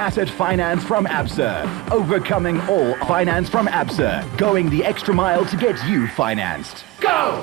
Asset Finance from ABSA. Overcoming all finance from ABSA. Going the extra mile to get you financed. Go!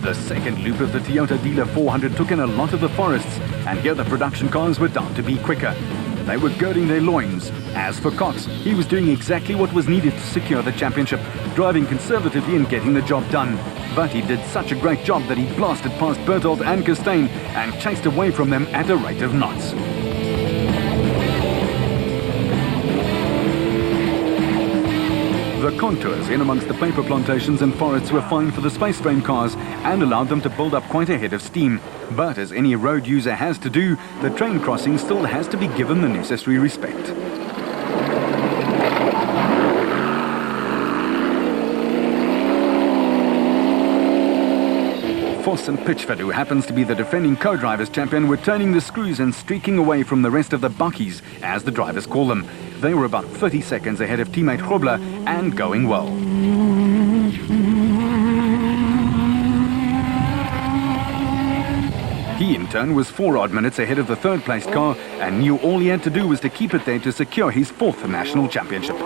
The second loop of the Toyota Dealer 400 took in a lot of the forests, and here the production cars were down to be quicker. They were girding their loins. As for Cox, he was doing exactly what was needed to secure the championship, driving conservatively and getting the job done. But he did such a great job that he blasted past Berthold and Costain and chased away from them at a rate of knots. The contours in amongst the paper plantations and forests were fine for the space frame cars and allowed them to build up quite a head of steam. But as any road user has to do, the train crossing still has to be given the necessary respect. Voss and Pitchford, who happens to be the defending co-drivers champion, were turning the screws and streaking away from the rest of the bakkies, as the drivers call them. They were about 30 seconds ahead of teammate Grobler and going well. He in turn was 4 odd minutes ahead of the third placed car and knew all he had to do was to keep it there to secure his 4th national championship.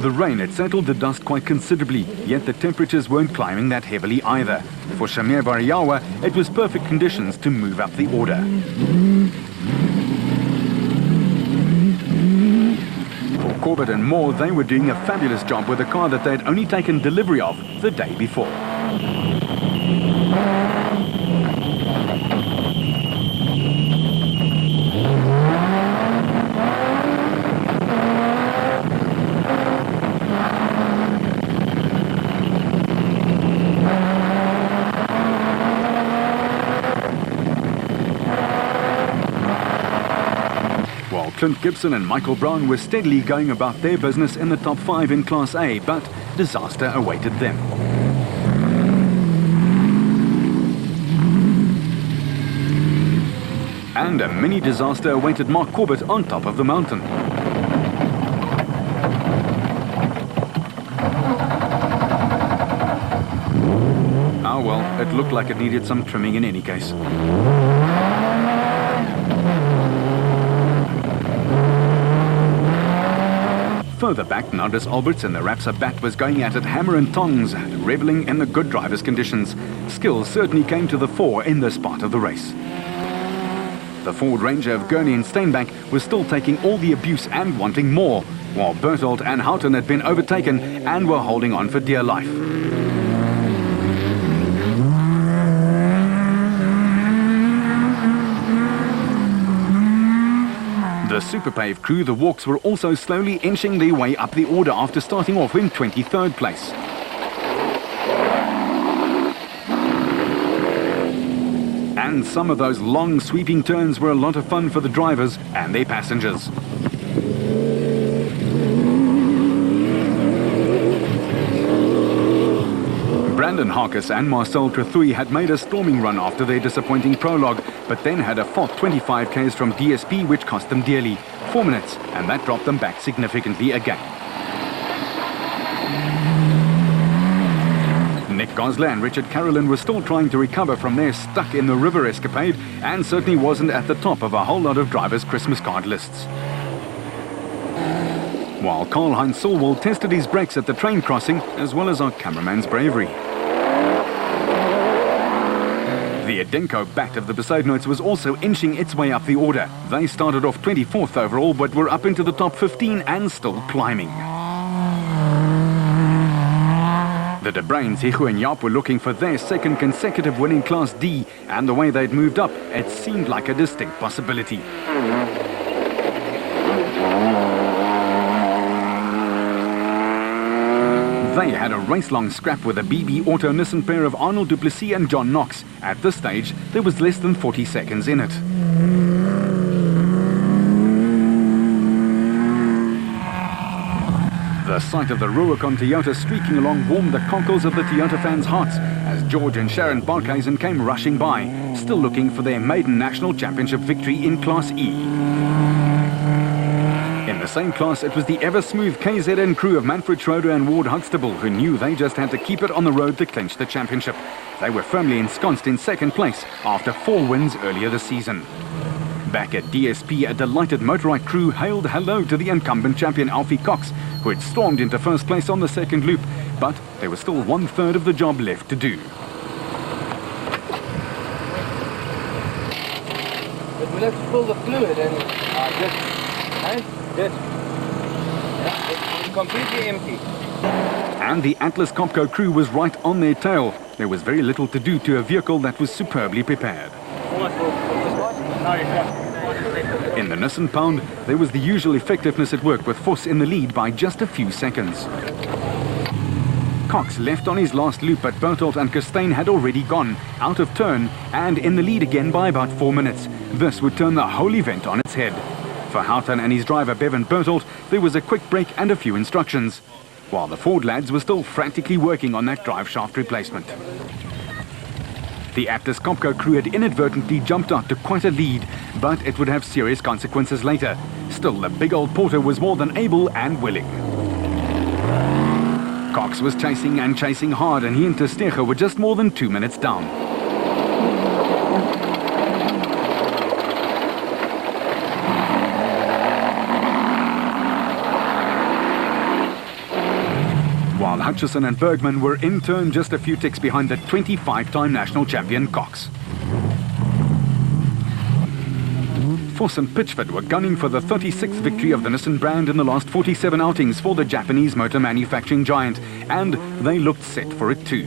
The rain had settled the dust quite considerably, yet the temperatures weren't climbing that heavily either. For Shamir Bariawa, it was perfect conditions to move up the order. For Corbett and Moore, they were doing a fabulous job with a car that they'd only taken delivery of the day before. Clint Gibson and Michael Brown were steadily going about their business in the top 5 in Class A, but disaster awaited them. And a mini disaster awaited Mark Corbett on top of the mountain. Oh well, it looked like it needed some trimming in any case. Further back, Nardis Alberts in the Rapsa Bat was going at it hammer and tongs, reveling in the good driver's conditions. Skill certainly came to the fore in this part of the race. The Ford Ranger of Gurney and Steinbach was still taking all the abuse and wanting more, while Berthold and Houghton had been overtaken and were holding on for dear life. The Superpave crew, the Walks, were also slowly inching their way up the order after starting off in 23rd place. And some of those long sweeping turns were a lot of fun for the drivers and their passengers. Brandon Harkis and Marcel Trethui had made a storming run after their disappointing prologue, but then had a fault 25 k's from DSP, which cost them dearly. 4 minutes, and that dropped them back significantly again. Nick Gosler and Richard Carolyn were still trying to recover from their stuck in the river escapade, and certainly wasn't at the top of a whole lot of drivers' Christmas card lists. While Karl-Heinz Solwald tested his brakes at the train crossing, as well as our cameraman's bravery. The Edenko Bat of the Besaidnoids was also inching its way up the order. They started off 24th overall, but were up into the top 15 and still climbing. The De Bruins, Hichu and Jaap were looking for their second consecutive win in Class D, and the way they'd moved up, it seemed like a distinct possibility. They had a race-long scrap with a BB Auto Nissan pair of Arnold Duplessis and John Knox. At this stage, there was less than 40 seconds in it. The sight of the Rubicon Toyota streaking along warmed the cockles of the Toyota fans' hearts as George and Sharon Barkhuizen came rushing by, still looking for their maiden national championship victory in Class E. In the same class, it was the ever-smooth KZN crew of Manfred Schroeder and Ward Huxtable who knew they just had to keep it on the road to clinch the championship. They were firmly ensconced in second place after 4 wins earlier this season. Back at DSP, a delighted Motorite crew hailed hello to the incumbent champion Alfie Cox, who had stormed into first place on the second loop, but there was still 1/3 of the job left to do. But we'll have to fill the fluid and good. Right? Good. Yeah, it's completely empty. And the Atlas Copco crew was right on their tail. There was very little to do to a vehicle that was superbly prepared. In the Nissan Pound, there was the usual effectiveness at work with Voss in the lead by just a few seconds. Cox left on his last loop, but Bertolt and Costain had already gone, out of turn, and in the lead again by about 4 minutes. This would turn the whole event on its head. For Houghton and his driver Bevan Bertolt, there was a quick break and a few instructions, while the Ford lads were still frantically working on that drive shaft replacement. The Atlas Copco crew had inadvertently jumped out to quite a lead, but it would have serious consequences later. Still, the big old porter was more than able and willing. Cox was chasing and chasing hard, and he and Testeger were just more than 2 minutes down. While Hutchison and Bergman were in turn just a few ticks behind the 25-time national champion Cox. Voss and Pitchford were gunning for the 36th victory of the Nissan brand in the last 47 outings for the Japanese motor manufacturing giant, and they looked set for it too.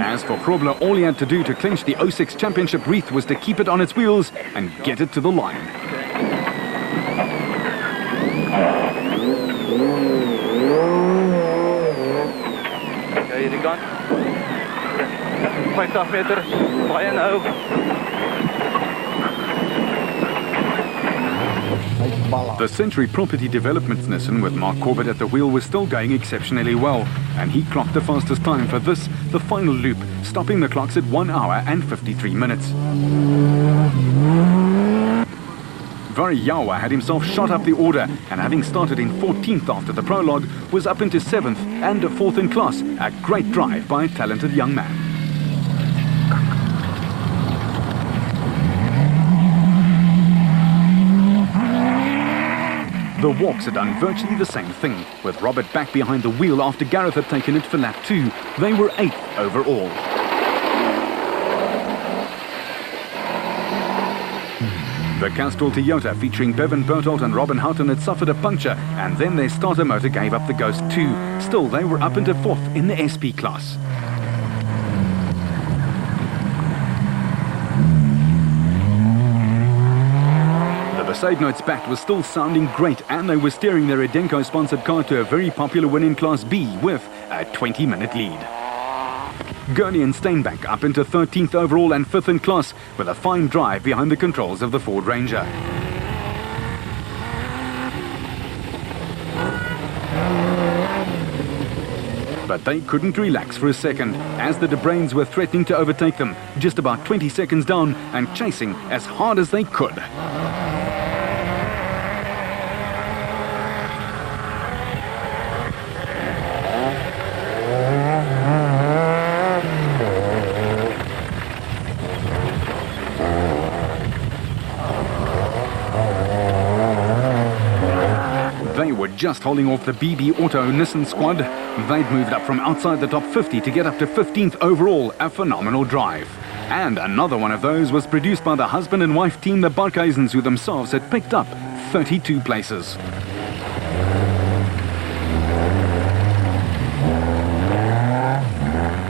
As for Grobler, all he had to do to clinch the 06 championship wreath was to keep it on its wheels and get it to the line. Hierdie kant. 50 meter, baie nou. The Century Property Developments Nissan with Mark Corbett at the wheel was still going exceptionally well, and he clocked the fastest time for this, the final loop, stopping the clocks at 1 hour and 53 minutes. Vari Yawa had himself shot up the order, and having started in 14th after the prologue, was up into 7th and 4th in class. A great drive by a talented young man. The Walks had done virtually the same thing, with Robert back behind the wheel after Gareth had taken it for lap 2. They were 8th overall. The Castrol Toyota featuring Bevan Bertolt and Robin Houghton had suffered a puncture, and then their starter motor gave up the ghost too. Still, they were up into 4th in the SP class. The Besaidnotes bat was still sounding great, and they were steering their Edenko-sponsored car to a very popular win in Class B with a 20-minute lead. Gurney and Steinbach up into 13th overall and 5th in class, with a fine drive behind the controls of the Ford Ranger. But they couldn't relax for a second, as the De Bruins were threatening to overtake them, just about 20 seconds down and chasing as hard as they could. They were just holding off the BB Auto Nissan squad. They'd moved up from outside the top 50 to get up to 15th overall, a phenomenal drive. And another one of those was produced by the husband and wife team, the Barkhuizens, who themselves had picked up 32 places.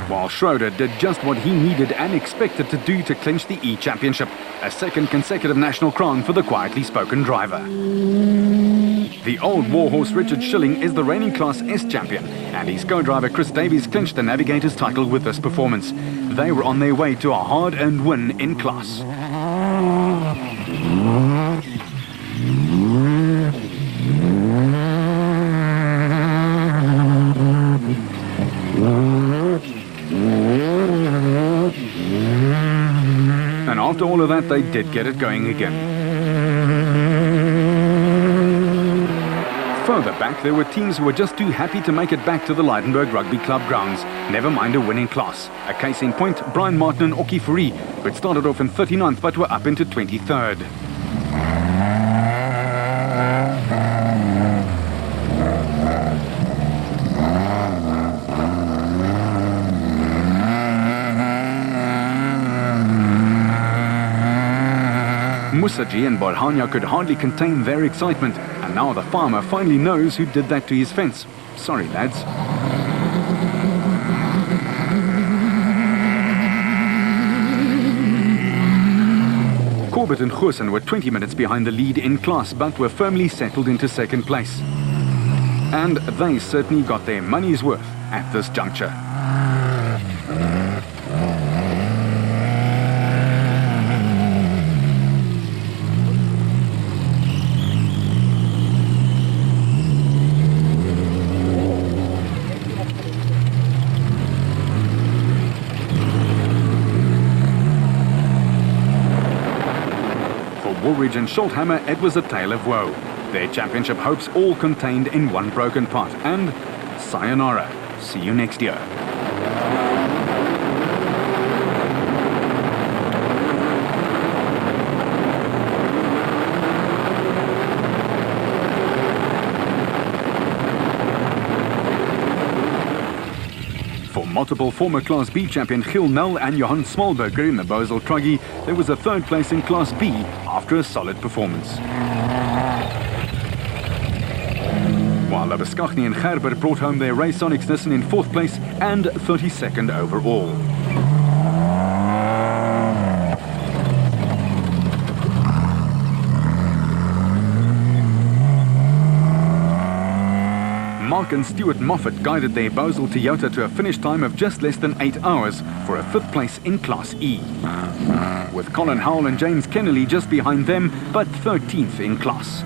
While Schroeder did just what he needed and expected to do to clinch the E-Championship, a second consecutive national crown for the quietly spoken driver. The old warhorse Richard Schilling is the reigning Class S champion, and his co-driver Chris Davies clinched the Navigator's title with this performance. They were on their way to a hard-earned win in class. And after all of that, they did get it going again. Further back, there were teams who were just too happy to make it back to the Leidenburg Rugby Club grounds, never mind a winning class. A case in point, Brian Martin and Oki Fourie, who had started off in 39th but were up into 23rd. Musaji and Borhania could hardly contain their excitement, and now the farmer finally knows who did that to his fence. Sorry, lads. Corbett and Goosen were 20 minutes behind the lead in class, but were firmly settled into second place. And they certainly got their money's worth at this juncture. Woolwich and Schulthammer, it was a tale of woe. Their championship hopes all contained in one broken pot. And sayonara. See you next year. For multiple former Class B champion Gil Nel and Johan Smallberger in the Bosel Truggy, there was a third place in Class B after a solid performance. While Labuschagne and Gerber brought home their race Sonics Nissan in 4th place and 32nd overall. Mark and Stuart Moffat guided their Bosel Toyota to a finish time of just less than 8 hours for a 5th place in Class E. With Colin Howell and James Kennelly just behind them, but 13th in class.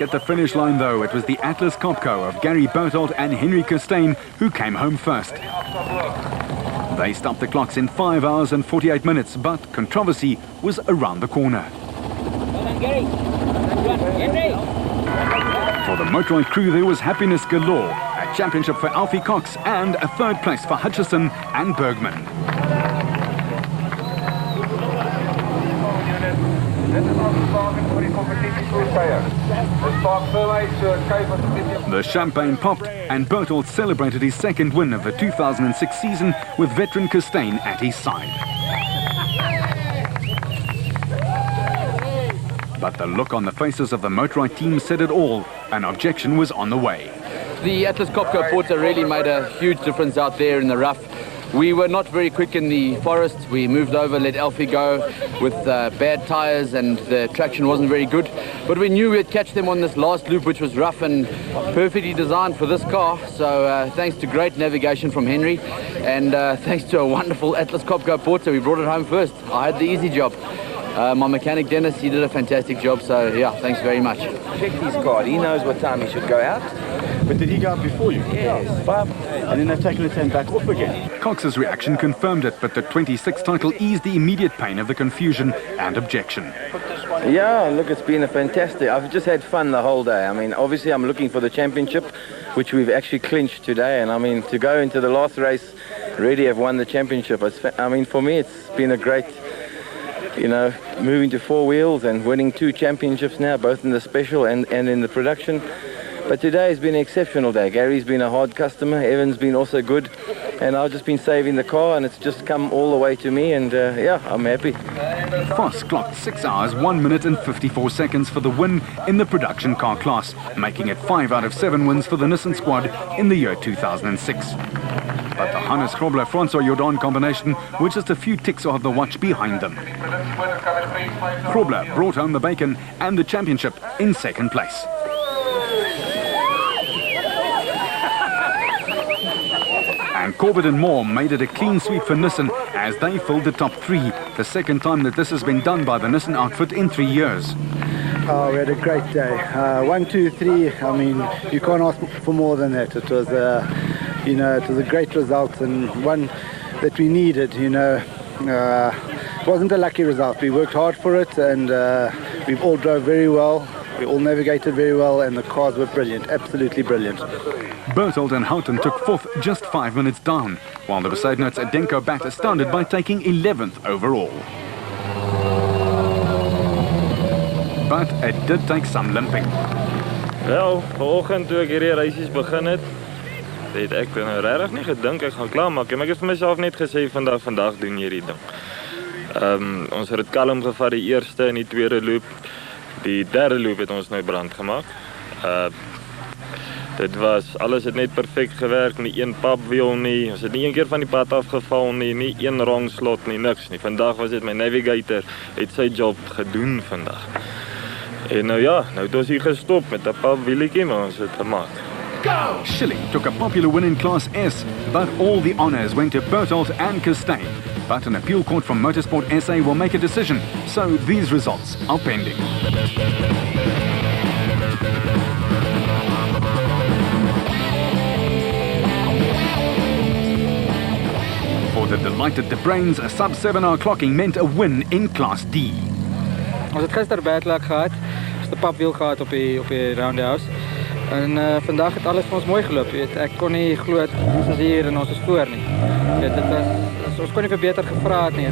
At the finish line, though, it was the Atlas Copco of Gary Berthold and Henry Costain who came home first. They stopped the clocks in 5 hours and 48 minutes, but controversy was around the corner. For the Motorrad crew, there was happiness galore, a championship for Alfie Cox and a 3rd place for Hutchison and Bergman. The champagne popped and Berthold celebrated his 2nd win of the 2006 season with veteran Costain at his side. But the look on the faces of the Motorrad team said it all. An objection was on the way. The Atlas Copco Porter really made a huge difference out there in the rough. We were not very quick in the forest. We moved over, let Alfie go with bad tyres, and the traction wasn't very good. But we knew we'd catch them on this last loop, which was rough and perfectly designed for this car. So thanks to great navigation from Henry, and thanks to a wonderful Atlas Copco Porter, we brought it home first. I had the easy job. My mechanic Dennis, he did a fantastic job, so yeah, thanks very much. Check his card, he knows what time he should go out. But did he go out before you? Yes. And then they've taken the 10 back off again. Cox's reaction confirmed it, but the 26th title eased the immediate pain of the confusion and objection. Yeah, look, it's been a fantastic. I've just had fun the whole day. I mean, obviously I'm looking for the championship, which we've actually clinched today. And I mean, to go into the last race, really have won the championship. I mean, for me, it's been a great, you know, moving to 4 wheels and winning 2 championships now, both in the special and in the production. But today has been an exceptional day. Gary's been a hard customer, Evan's been also good, and I've just been saving the car, and it's just come all the way to me, and yeah, I'm happy. Foss clocked 6 hours, 1 minute and 54 seconds for the win in the production car class, making it 5 out of 7 wins for the Nissan squad in the year 2006. But the Hannes Grobler-Francois Jordan combination were just a few ticks off the watch behind them. Grobler brought home the bacon and the championship in 2nd place. And Corbett and Moore made it a clean sweep for Nissan as they filled the top 3, the 2nd time that this has been done by the Nissan outfit in 3 years. Oh, we had a great day. 1, 2, 3. I mean, you can't ask for more than that. It was, it was a great result and one that we needed. It wasn't a lucky result. We worked hard for it, and we've all drove very well. We all navigated very well, and the cars were brilliant. Absolutely brilliant. Berthold and Houghton took 4th, just 5 minutes down, while the Besaidnots Denko bat astounded by taking 11th overall. But it did take some limping. Wel, vanoggend toe ek hierdie reisies begin het ek regtig nie gedink ek gaan klaarmaak, maar ek het vir myself net gesê vandag doen hierdie ding. Ons het dit kalm gevat die eerste en die tweede loop. Die derde loop het ons nou brand gemaak. Dit was alles het net perfek gewerk, nie een papwiel nie. Ons het nie een keer van die pad afgeval nie, nie een wrong slot nie, niks nie. Vandag was dit my navigator het sy job gedoen vandag. En nou het ons hier gestop met 'n papwieletjie, maar ons het gemaak. Schilling took a popular win in Class S, but all the honours went to Berthold and Costain. But an appeal court from Motorsport SA will make a decision, so these results are pending. For the delighted De Brains, a sub-7-hour clocking meant a win in Class D. Ons het gister bad luck gehad. Ons het 'n papwiel gehad op die roundhouse. En vandag het alles vir ons mooi geloop. Ek kon nie glo ons is hier en ons is voor nie. Ons kon nie vir beter gevra het nie.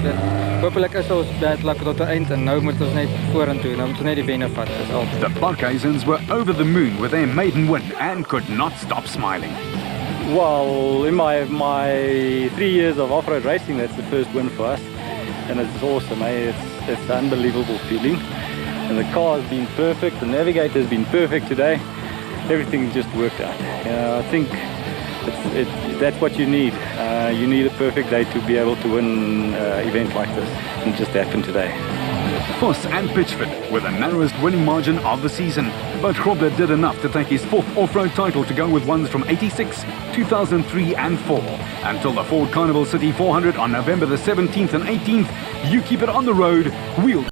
Hopelijk is ons bad luck tot die eind en nou moet ons net vorentoe. Nou moet ons net die wenne vat. Dis al. The Barkhuizens were over the moon with their maiden win and could not stop smiling. Well, in my 3 years of off-road racing, that's the first win for us. And it's awesome, eh? It's an unbelievable feeling. And the car has been perfect, the navigator has been perfect today. Everything just worked out. I think that's what you need. You need a perfect day to be able to win an event like this. And it just happened today. Voss and Pitchford were the narrowest winning margin of the season, but Grobler did enough to take his 4th off-road title to go with ones from 86, 2003 and 4. Until the Ford Carnival City 400 on November the 17th and 18th, you keep it on the road, we'll